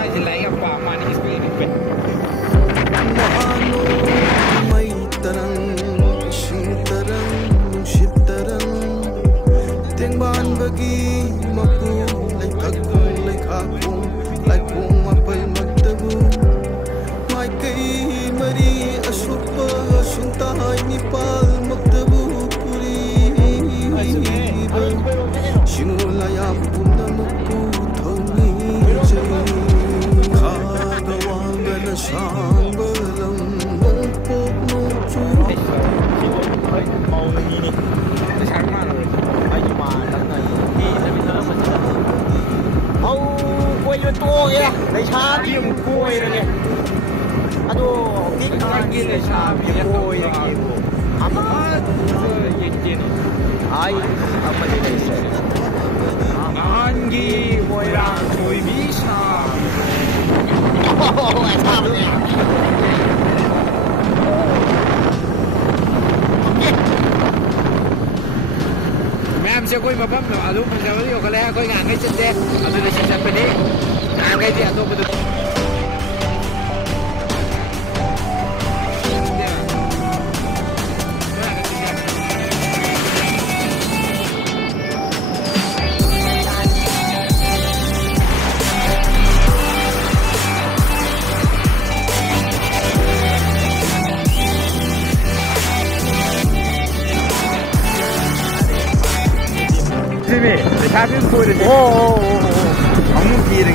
Imagine like a farm man is going to pay. Lấy cha biếng côi rồi nè, anh đồ tiếc anh kia lấy cha biếng côi rồi kia, ama ai apa ni lấy xe, anh gì ngồi ra chơi bí sa, oh sao vậy? Em sẽ coi mà bấm rồi, lúc mình sẽ có điều cái lẽ coi ngàn cái chân đen, anh đây là chân đen bên đi. Cái gì tôi bây giờ Jimmy, the cabin food is không gì đấy.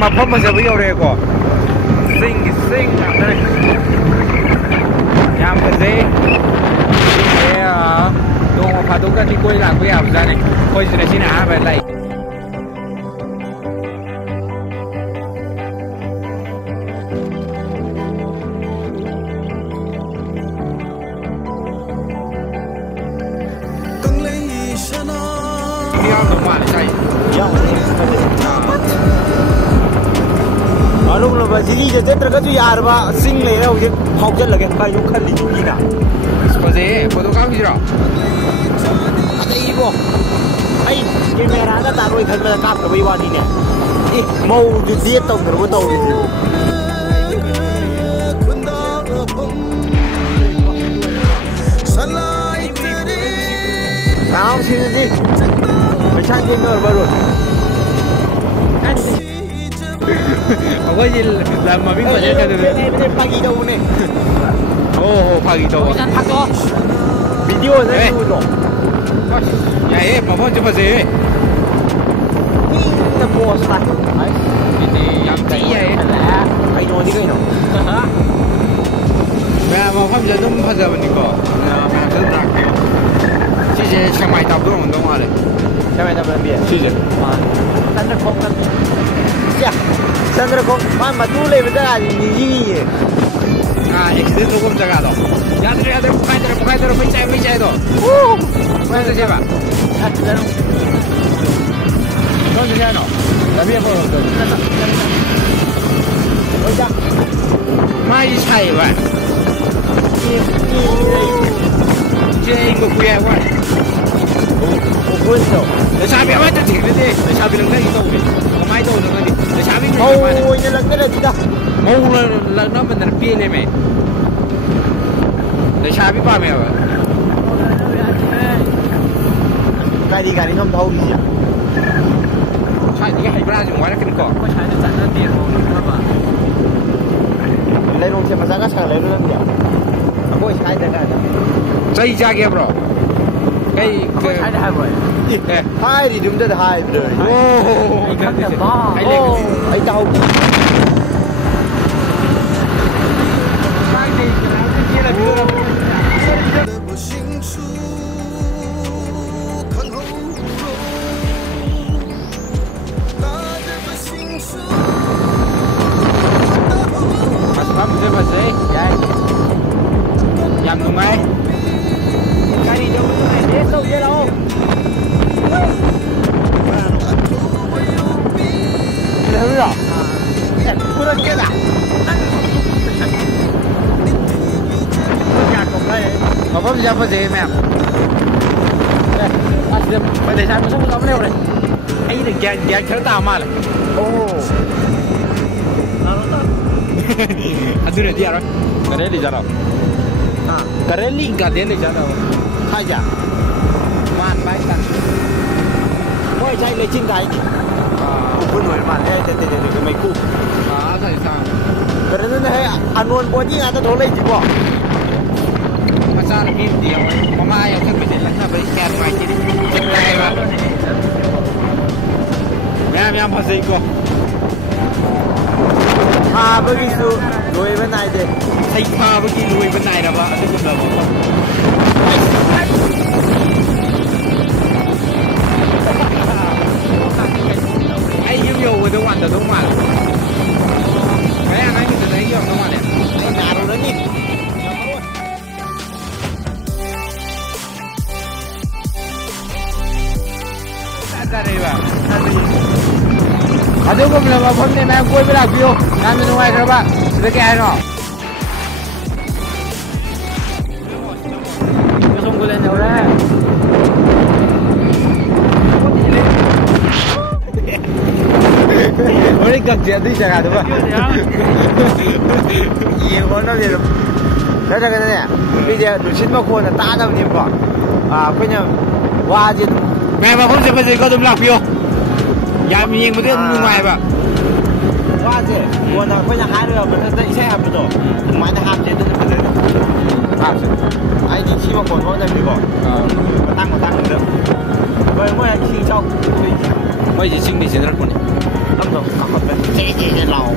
Mà phong mà giờ video đây có xinh nào đây nhằm cái gì cái đồ phá đúng cái quay làm quay ảo ra này quay gì này xin á về lại lúc là bà chỉ tết rồi cái gì mà sinh này đâu chứ học chân là cái phải dùng khăn đi chung gì nào có gì có đâu gì đâu đây bộ ai cái mẹ ra cái ta rồi khăn mà cáp cái bây giờ nè màu cái gì tông rồi cái tàu nào xin đi phải sang cái người bao rồi có gì làm mà biết mà nhớ được cái pagi đâu nè pagi đâu phát đó video đấy rồi vậy mà phong chụp gì cái bộ sao ini yang tí vậy hay rồi đi cái nào mà phong giờ đúng bây giờ mình có mà rất là谢谢上麦打不动动话嘞，上麦打不动别，谢谢。啊，三只空的，是啊，三只空，妈都来不得啊，你啊，accident都这个了，呀这不开的，没摘的，哦，没这些吧？啊，这种，刚这些呢，那边不的，回家，买一菜吧，这一个贵啊，我分手，你下边买就停了的，你下边能买到的，我买到了的，你下边哦，你能得了的，冇了，那么那边的没，你下边把没有？गाड़ी हम धो लीजिए शायद ये हाइब्रा जो वाला किनको को शायद जाना दिया हो बाबा ले लोग से मजा का ले लो दिया अब शायद जगह सही जा गया ब्रो कई शायद है ब्रो हाय दी दुम दे hi bro oh kan de ba ai tao sai đi cái kia là đưa nhầm luôn ấy cái đi đâu cái này sâu dễ đâu thứ rồi em cứ lên kia nào ꯃꯐꯝꯁꯤ ꯌꯥꯝ ꯐꯖꯩ ꯃꯌꯥꯝ ꯑꯁꯤꯗ ꯂꯩꯁꯥ ꯃꯁꯛ ꯃꯁꯛ ꯑꯃ ꯂꯩꯍꯧꯔꯦ ꯑꯩꯅ ꯒ꯭ꯌꯥꯟ ꯈꯔ ꯇꯥꯕ ꯃꯥꯜꯂꯦ ꯑꯣ ꯑꯗꯨꯅꯗꯤ ꯌꯥꯔꯣꯏ ꯀꯔꯦꯟ ꯂꯩꯖꯥꯔꯣ ꯀꯔꯦꯟ ꯂꯤ ꯒꯥꯔꯗꯦꯟ ꯂꯩꯖꯥꯔꯣ ꯍꯥꯏꯖꯥ ꯃꯥꯟꯕ ꯍꯥꯏꯇꯥꯔꯦ ꯃꯣꯏ ꯉꯁꯥꯏ ꯂꯩꯆꯤꯟ ꯊꯥꯏꯅꯤ ꯎꯐꯨꯟ ꯑꯣꯏꯔ ꯃꯥꯜꯂꯦ ꯃꯩꯈꯨ ꯀꯔꯦꯟꯗꯨꯅ ꯍꯦꯛ ꯑꯅꯣꯟ ꯕꯣꯗꯤ ꯉꯥꯛꯇ ꯊꯣꯛꯂꯛꯏꯁꯤꯀꯣ ꯃꯆꯥꯅꯨꯄꯤꯕꯨꯗꯤ ꯌꯥꯎꯋꯦ ꯃꯃꯥ ꯌꯥꯎꯁꯟꯕꯁꯦ ꯂꯛꯅꯕꯩ ꯀꯌꯥ ꯅꯨꯡꯉꯥꯏꯇꯦ ꯆꯠꯄꯅꯦꯕ ꯃꯌꯥꯝ ꯌꯥꯝ ꯐꯖꯩꯀꯣ ꯊꯥꯕꯒꯤꯁꯨ ꯂꯣꯏꯕ ꯅꯥꯏꯗꯦ ꯍꯩ ꯊꯥꯕꯒꯤ ꯂꯣꯏꯕ ꯅꯥꯏꯔꯕ ꯑꯗꯨꯒꯨꯝꯂꯕ ꯃꯐꯝ ꯑꯩ ꯌꯨꯝ ꯌꯧꯕꯗ ꯋꯥꯟꯗꯗꯧ ꯃꯥꯜꯂꯦ ꯃꯌꯥꯝ ꯅꯪꯒꯤꯗꯨꯗ ꯑꯩ ꯌꯧꯗꯧ ꯃꯥꯜꯂꯦ ꯅꯥꯔꯨꯔꯅꯤ ꯑꯗꯨꯒꯨꯝꯂꯕ ꯃꯐꯝꯅꯤ ꯃꯌꯥꯝ ꯀꯣꯏꯕ ꯂꯥꯛꯄꯤꯌꯨ ꯌꯥꯝꯅ ꯅꯨꯡꯉꯥꯏꯈ꯭ꯔꯕ ꯁꯤꯗ ꯀꯩ ꯍꯥꯏꯅꯣ ꯁꯣꯝꯒꯨꯂꯦꯟ ꯌꯧꯔꯦ ꯍꯣꯔꯦꯟ ꯀꯛꯁꯦ ꯑꯗꯨꯒꯤ ꯖꯒꯥꯗꯨꯒ ꯌꯦꯡꯉꯣꯅꯕꯅꯦ ꯑꯗꯨꯝ ꯅꯠꯇ꯭ꯔꯒꯅꯅꯦ ꯅꯨꯄꯤꯁꯦ ꯅꯨꯡꯁꯤꯠ ꯃꯈꯣꯟꯅ ꯇꯥꯗꯕꯅꯦꯕꯀꯣ ꯑꯩꯈꯣꯏꯅ ꯋꯥꯁꯦ ꯑꯗꯨꯝ ꯃꯌꯥꯝ ꯃꯐꯝꯁꯦ ꯐꯖꯩꯀꯣ ꯑꯗꯨꯝ ꯂꯥꯛꯄꯤꯌꯣ ꯌꯥꯝ ꯌꯦꯡꯕꯗ ꯑꯗꯨꯝ ꯅꯨꯡꯉꯥꯏꯕ ꯋꯥꯁꯦ ꯀꯣꯟꯅ ꯑꯩꯈꯣꯏꯅ ꯍꯥꯏꯔꯒ ꯃꯊꯛꯇ ꯏꯁꯩ ꯍꯥꯞꯄꯗꯣ ꯑꯗꯨꯃꯥꯏꯅ ꯍꯥꯞꯁꯦ ꯑꯗꯨꯅ ꯐꯖꯩꯗ ꯍꯥꯞꯁꯦ ꯑꯩꯗꯤ ꯁꯤ ꯃꯈꯣꯟ ꯍꯣꯠꯅꯕꯤꯀꯣ ꯃꯇꯥꯡꯗ ꯃꯣꯏ ꯏꯁꯤꯡ ꯏꯆꯥꯎ ꯃꯣꯏꯁꯦ ꯆꯤꯡꯗꯤ ꯆꯦꯟꯊꯔꯛꯄꯅꯤ ꯂꯝꯗꯣ ꯀꯥꯈꯠꯄ ꯆꯦ ꯂꯥꯎ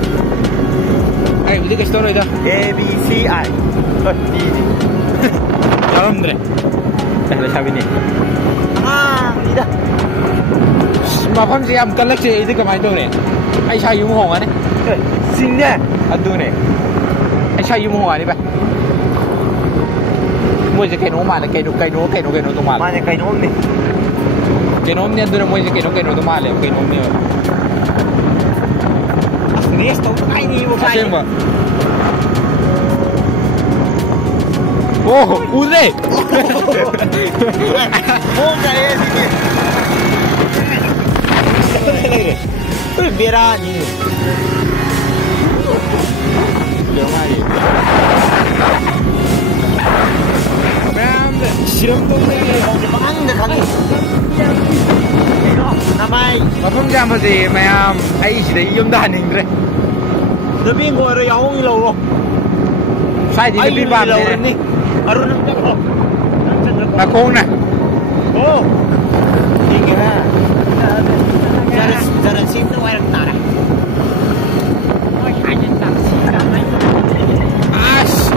ꯑꯩꯕꯨꯗꯤ ꯀꯩꯁꯨ ꯇꯧꯔꯣꯏꯗ ABCI ꯗꯤꯗꯤ ꯌꯥꯎꯔꯝꯗ꯭ರೆ ꯂꯩꯁꯥꯕꯤꯅꯤ ꯑꯉꯥꯡꯅꯤꯗ ꯃꯐꯝꯁꯦ ꯌꯥꯝ ꯀꯜꯂꯛꯆꯩ ꯑꯩꯗꯤ ꯀꯃꯥꯏꯅ ꯇꯧꯔꯦ ꯑꯩ ꯏꯁꯥ ꯌꯨꯝ ꯍꯣꯡꯉꯅꯤ ꯆꯤꯡꯅꯦ ꯑꯗꯨꯅꯦ ꯑꯩ ꯏꯁꯥ ꯌꯨꯝ ꯍꯣꯡꯉꯅꯤ ꯚꯥꯏ ꯃꯣꯏꯁꯦ ꯀꯩꯅꯣ ꯃꯥꯜꯂꯦ ꯀꯩꯅꯣ ꯇꯧ ꯃꯥꯜꯂꯦ ꯃꯥꯅꯦ ꯀꯩꯅꯣꯝꯅꯤ ꯑꯗꯨꯅ ꯃꯣꯏꯁꯦ ꯀꯩꯅꯣꯗꯣ ꯃꯥꯜꯂꯦꯕ ꯀꯩꯅꯣꯝꯅꯦꯕ ꯔꯦꯁ ꯇꯧꯅꯉꯥꯏꯅꯤꯕ ꯑꯁꯦꯡꯕ ꯑꯣ ꯎꯗ꯭ꯔꯦ ꯍꯣꯡꯈ꯭ꯔꯦ ꯁꯤꯗꯤ ꯂꯩꯔꯦ ꯕꯦꯔꯥꯅꯤ ꯃꯌꯥꯝꯗ ꯁꯤꯔꯝꯗꯧꯅꯦ ꯄꯥꯈꯪꯗ ꯈꯪꯉꯤ ꯅꯃꯥꯏ ꯃꯐꯝꯁꯦ ꯌꯥꯝ ꯐꯖꯩꯌꯦ ꯃꯌꯥꯝ ꯑꯩ ꯁꯤꯗꯒꯤ ꯌꯨꯝꯗ ꯍꯟꯅꯤꯡꯗ꯭ꯔꯦ ꯅꯨꯄꯤ ꯀꯣꯏꯔ ꯌꯥꯎꯍꯣꯡ ꯂꯧꯔꯣ ꯁ꯭ꯋꯥꯏꯗꯤ ꯅꯨꯄꯤ ꯄꯥꯝꯗꯦ ꯑꯔꯨꯟ ꯆꯠꯈ꯭ꯔꯣ ꯅꯈꯣꯡꯅ ꯑꯣ ꯊꯤꯡꯉꯦ ꯖꯔꯁꯤꯝꯗ ꯋꯥꯏꯔꯛ ꯇꯥꯔꯦ ꯑꯁ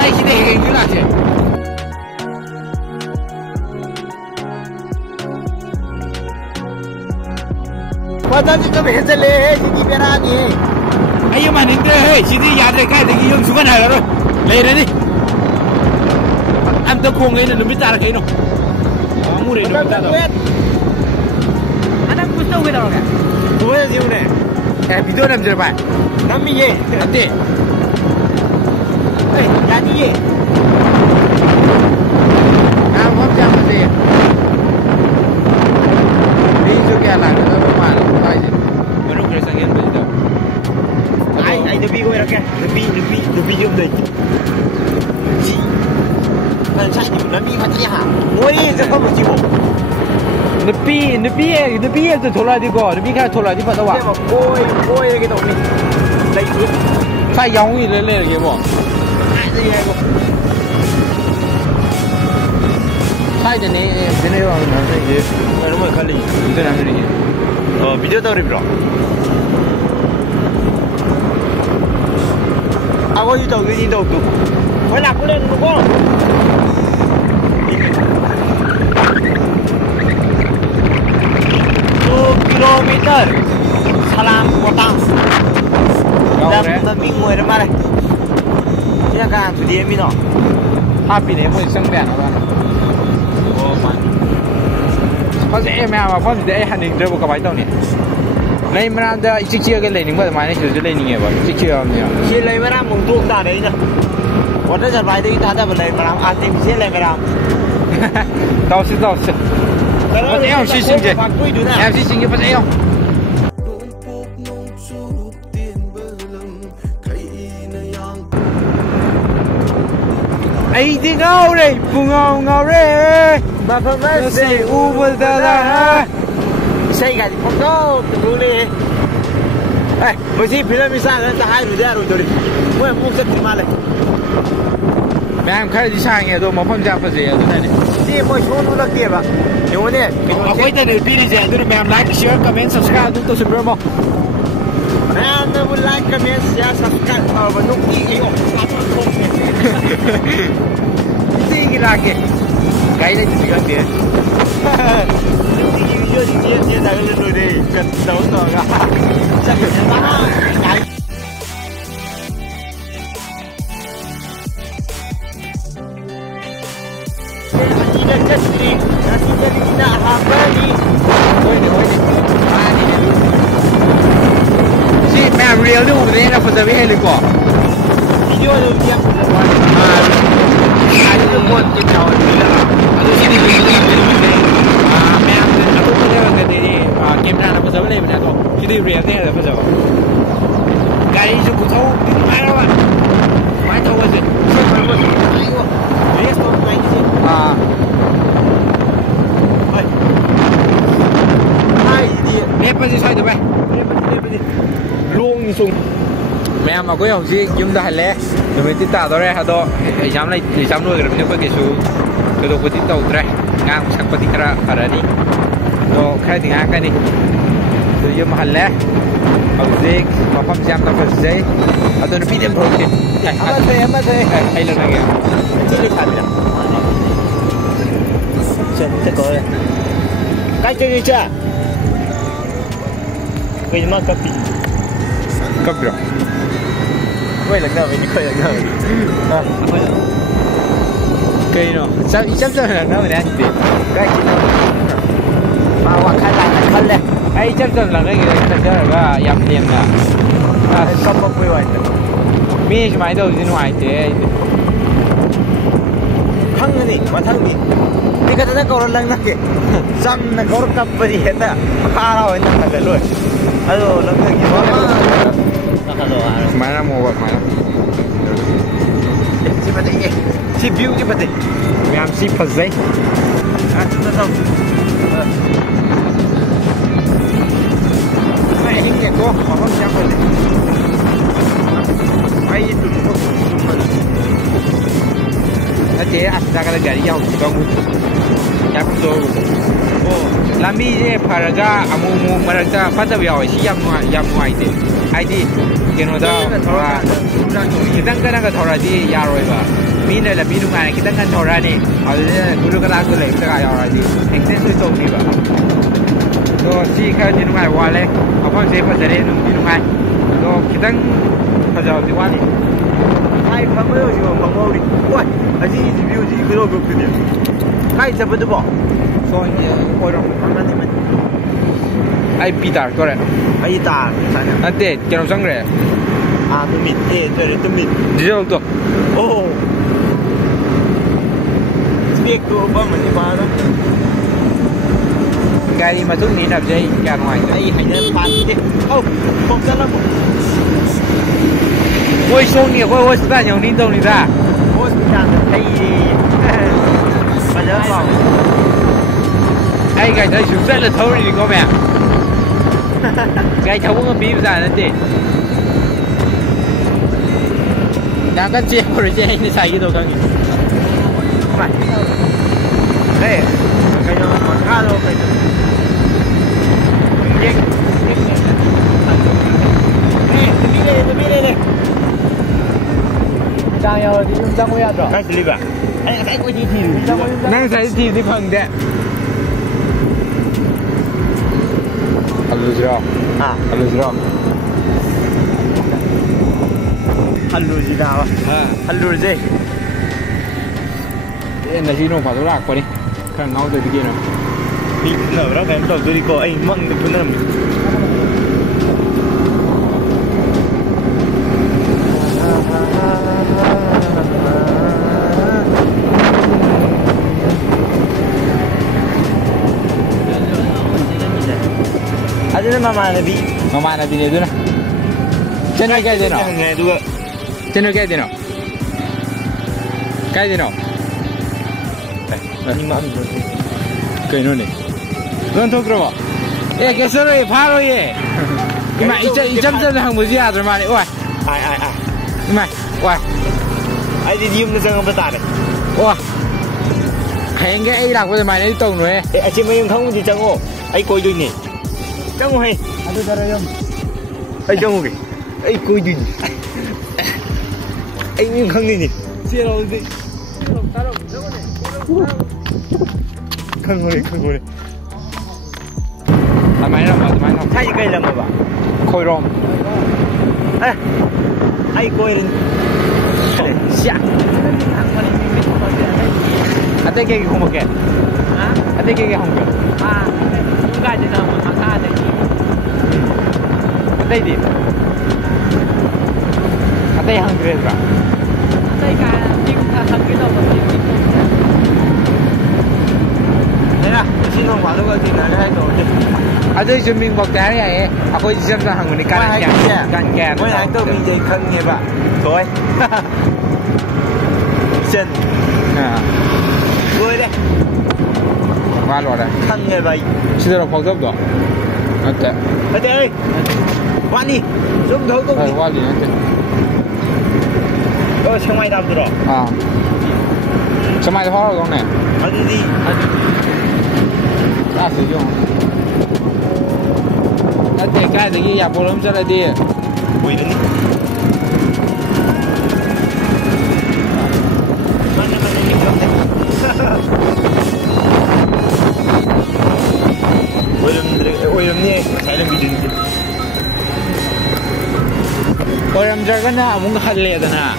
ꯑꯩ ꯁꯤꯗ ꯍꯦꯡꯁꯨ ꯂꯥꯛꯁꯦ ꯋꯥꯇꯥꯁꯤ 좀 ꯍꯦꯟꯖꯜꯂꯦꯍꯦ ꯁꯤꯗꯤ ꯕꯦꯔꯥꯅꯤꯍꯦ ꯑꯩ ꯌꯨꯝ ꯍꯟꯅꯤꯡꯗ꯭ꯔꯦꯍꯦ ꯁꯤꯗꯤ ꯌꯥꯗ꯭ꯔꯦ ꯀꯥꯏꯗꯒꯤ ꯌꯨꯝ ꯁꯨꯡꯍꯟ ꯍꯜꯂꯔꯣꯏ ꯂꯩꯔꯅꯤ ꯑꯝꯇ ꯈꯣꯡꯒꯩꯅ ꯅꯨꯃꯤꯠ ꯇꯥꯔꯛꯀꯩꯅꯣ ꯑꯃꯨꯔꯦ ꯅꯨꯃꯤꯠ ꯇꯥꯗꯕ ꯅꯪ ꯄꯨꯁ ꯇꯧꯒꯦꯗꯧꯔꯒꯦ ꯇꯧꯍꯜꯂꯁꯤꯎꯅꯦ ꯚꯤꯗꯤꯑꯣ ꯅꯝꯁꯤꯔ ꯚꯥꯏ ꯅꯝꯃꯤꯌꯦ ꯅꯠꯇꯦ ꯌꯥꯅꯤꯌꯦ ꯃꯐꯝꯁꯦ ꯌꯥꯝ ꯐꯖꯩꯌꯦ ꯃꯤꯁꯨ ꯀꯌꯥ ꯂꯥꯛꯅꯗꯕ ꯃꯥꯜꯂꯦ ꯍꯥꯏꯁꯦ ꯃꯅꯨꯡ ꯈꯔ ꯆꯪꯍꯟꯕꯁꯤꯗ ꯑꯩ ꯅꯨꯄꯤ ꯀꯣꯏꯔꯛꯀꯦ ꯅꯨꯄꯤ ꯌꯨꯝ ꯂꯩ ꯂꯝꯕꯤ ꯐꯠꯇ꯭ꯔꯤ ꯍꯥ ꯃꯣꯔꯦ ꯆꯠꯐꯝꯁꯤꯕꯣ ꯅꯨꯄꯤ ꯑꯝꯇ ꯊꯣꯛꯂꯛꯑꯗꯤꯀꯣ ꯅꯨꯄꯤ ꯈꯔ ꯊꯣꯛꯂꯛꯑꯗꯤ ꯐꯗꯧꯕ ꯀꯣꯏꯔꯒꯦ ꯇꯧꯕꯅꯤ ꯂꯩꯇ꯭ꯔꯤ ꯁ꯭ꯋꯥꯏ ꯌꯥꯎꯍꯣꯡ ꯂꯩꯔꯒꯦꯕꯣ ꯁ꯭ꯋꯥꯏꯗꯅꯦ ꯀꯩꯅꯣ ꯀꯩꯅꯣꯃ ꯈꯜꯂꯤ ꯚꯤꯗꯤꯑꯣ ꯅꯝꯗ꯭ꯔꯤꯁꯦ ꯚꯤꯗꯤꯑꯣ ꯇꯧꯔꯤꯕ꯭ꯔꯣ ꯑꯩꯈꯣꯏꯁꯨ ꯇꯧꯗꯣꯏꯅꯤ ꯇꯧꯗꯨ ꯍꯣꯏ ꯂꯥꯛꯄ ꯂꯩꯔꯨꯅꯨꯀꯣ 2 kilometer Salam Kotang Ming ngồi mà đây Thế là cả thủ điểm mình nó Happy đấy mới sân bèn nó có dễ mà có dễ hành hình rơi vào cái bãi tàu này này mà ra chiếc chia cái này nhưng mà máy này chỉ lên như vậy chiếc chia không nhỉ chia lấy mà ra mùng tuông ta đấy nhá วันนั้นจะไปที่ท่าได้ไปเลยมาทำอาร์ติฟิเชียลเลยมาทำ到是我这样去新街em去新街不这样哎的牛嘞不牛嘞มาเพิ่มเลยสิอูบลดาราใช่กันผมก็รู้เลยเฮ้ยเมื่อที่พี่เล่นมิซ่ากันจะให้รู้ได้รู้ตัวดิเมื่อมุ่งจะถึงมาเลยแม่งใครที่ช่างเงี้ยตัวมาเพิ่มจะเป็นเสียตัวไหนเนี่ยที่มั่วชนรู้ละเกียบอ่ะเดี๋ยวเนี่ยเอาไว้แต่ในปีนี้จะดูแม่งไลค์แชร์คอมเมนต์ subscribe ตัวสุดยอดมั้งแม่งดูไลค์คอมเมนต์แชร์ subscribe วันนู้นอีกที่กี่ลักเกไกด์ได้กี่ลักเดีย又是接哪个人对的，跟走走个，这个人啊，哎。你的这里，那是这里那哈巴里，会的，啊你，是没有 real 路的，那不是为了过，你就都见不得啊，还是过这条路了，都是你啊，没有。เกมนั้นเราไม่ใช่ไม่เล่นนะตัวที่ได้เรียนเนี่ยเลยไม่ใช่การที่จะกูโทรไม่แล้วอ่ะไม่โทรว่าจะช่วยมันว่าไม่ว่าเรียกตัวไม่สิเฮ้ยไม่ดีเนี่ยเป็นที่ใช่ถูกไหมเนี่ยเป็นที่ลุงซุงแม่มาก็ยังที่ยุ่งได้แล้วเดี๋ยวไปติดตามตัวแรกฮะตัวไอ้ย้ำเลยไอ้ย้ำด้วยกันไม่ได้ไปกี่ชูก็ตัวกูติดต่อตัวแรกงานสักปฏิกิริยาอะไรนี่ตัวใครถึงงานกันนี่ตัวยืมหันแล้วเอาสิมาพร้อมจำตัวคนเสียเอาตัวนี้พี่เดิมพอดีมาเถอะให้เราหน่อยที่จะขัดเนี่ยเช่นจะก่อนใกล้จะดีจ้ะไปมากับพี่กับพี่ไม่หลังเดิมไม่ค่อยหลังเดิมเคยเนาะจำหลังเดิมไม่ได้จริงใกล้กินมาว่าใครหลังกันเลยไอ้จำหลังเดิมเลยแต่ก็ว่ายำเลียมนะก็ไม่คุยไว้มีใช่ไหมตัวที่หน่วยเจ๊ทั้งนี้มาทั้งนี้นี่ก็จะกอร์ลังนักเก็จำนักกอร์กับไปเห็นแต่ข้าเราเห็นนั่นเลยฮัลโหลลังเก็กี่วันฮัลโหลมาแล้วโมบักมาแล้วสิบนาทีสิบวิวสิบนาทีมีอันสิบพันเลยอ่ะจะทำไม่เห็นแก่ตัวขอความจำเลยไม่ตุ่มตุ่มแล้วเจ๊อาจจะการการยาวต้องมุดยับตัวโอ้ลามีเจ้พาราก้าอามูมาราก้าพัฒนาวิวชิยามนัวไอเดียไอดีเกี่ยวกับว่าคิดตั้งกันก็ทอราดียารวยว่ามีเนี่ยแหละมีทุกงานคิดตั้งกันทอรานี่เอาเลยคุณลูกกระลาก็เลยจะกายารดีเอ็กเซนต์ตรงนี้ว่าก็ที่เขาที่ทุกงานว่าเลยเอาความเสียภาษีหนุ่มที่ทุกงานก็คิดตั้งภาษาที่ว่านี่ไอ้ฟังไม่รู้อยู่ฟังไม่รู้ว้ายอาชีพวิวที่คือโลกคือเนี่ยใครจะเป็นตัวบอกส่วนเนี่ยโอ้ยทำอะไรมันไอ้ปีตาตัวแรกไอ้ตาใช่ไหมนั่นเด็กเจ้าสังเกตตัวมิดตัวมิดเดี๋ยวตัวโอ้สเปียกตัวบ้ามันนี่บ้าแล้วการที่มาทุกนี้นับใจการหน่อยไอ้ให้เดินผ่านดิโอ้ผมจะรับ我兄弟，我是咱兄弟，懂你噻？我是这样的，哎，反正嘛，哎，该他就在那头里个咩？该他我们比不上人家。两个接或者接你啥意都可以。快，哎，可以吗？我看都可以。哎，张要用张过牙draw，开始里边，哎，再过几题，那才是题的碰的。Hello Zira，Hello Zira， Hello Zira 吧，Hello Zira。哎，那是弄法多大过的？看脑袋的给呢。你那不然看到这里个，哎，忙的不能。ꯃꯃꯥꯟꯅꯕꯤ ꯃꯃꯥꯟꯅꯕꯤꯅꯦ ꯑꯗꯨꯅ ꯆꯦꯟꯅ ꯀꯥꯏꯗꯩꯅꯣ ꯑꯗꯨꯒ ꯆꯦꯟꯅ ꯀꯥꯏꯗꯩꯅꯣ ꯀꯥꯏꯗꯩꯅꯣ ꯀꯩꯅꯣꯅꯦ ꯂꯣꯟꯊꯣꯛꯇ꯭ꯔꯕꯣ ꯑꯦ ꯀꯦꯁꯔꯣꯏ ꯐꯥꯔꯣꯏꯌꯦ 이마 이점 한번 지하들 말이 와. 이마 와. 아이디 니음도 정한 따래. 와. 행게 A라고 말이 똥노에. 아침에 형 강훈지 정호. 아이 꼬이더니. 정호해. 아주 잘해요. 아이 정호게. 아이 꼬이더니. 아이 형 강훈이. 지혜로운데. 따로 정호네. 강훈이. Mày làm mà thay cây làm mà bà khôi rom ai coi lên xả ở đây cái không một cái ở đây cái không cái chúng ta chỉ làm mà ta đây ở đây đi ở đây hàng cái gì ở đây cái nhưng hàng cái đâu mà 내가 신혼 와도가 지나려 해도 아들 준비 먹자 해. 아고 지점장 한 거니 깐게. mỗi ngày tôi bị dây khăn nghe bà. Thôi. Chân. Vui đấy. Qua rồi đấy. Khăn nghe vậy. 제대로 벗었어. 어때? 어때 ơi. 와니. 좀 더 고. 와니 어때? 너 정말 답 들어. 아. 정말 화가 오네. 어디지? 아, sử dụng. Nó để cái thì nhà bố lắm cho là đi. Ui đứng. 오염니 자연 비준지. 오염 저거나 뭔가 할래야 되나?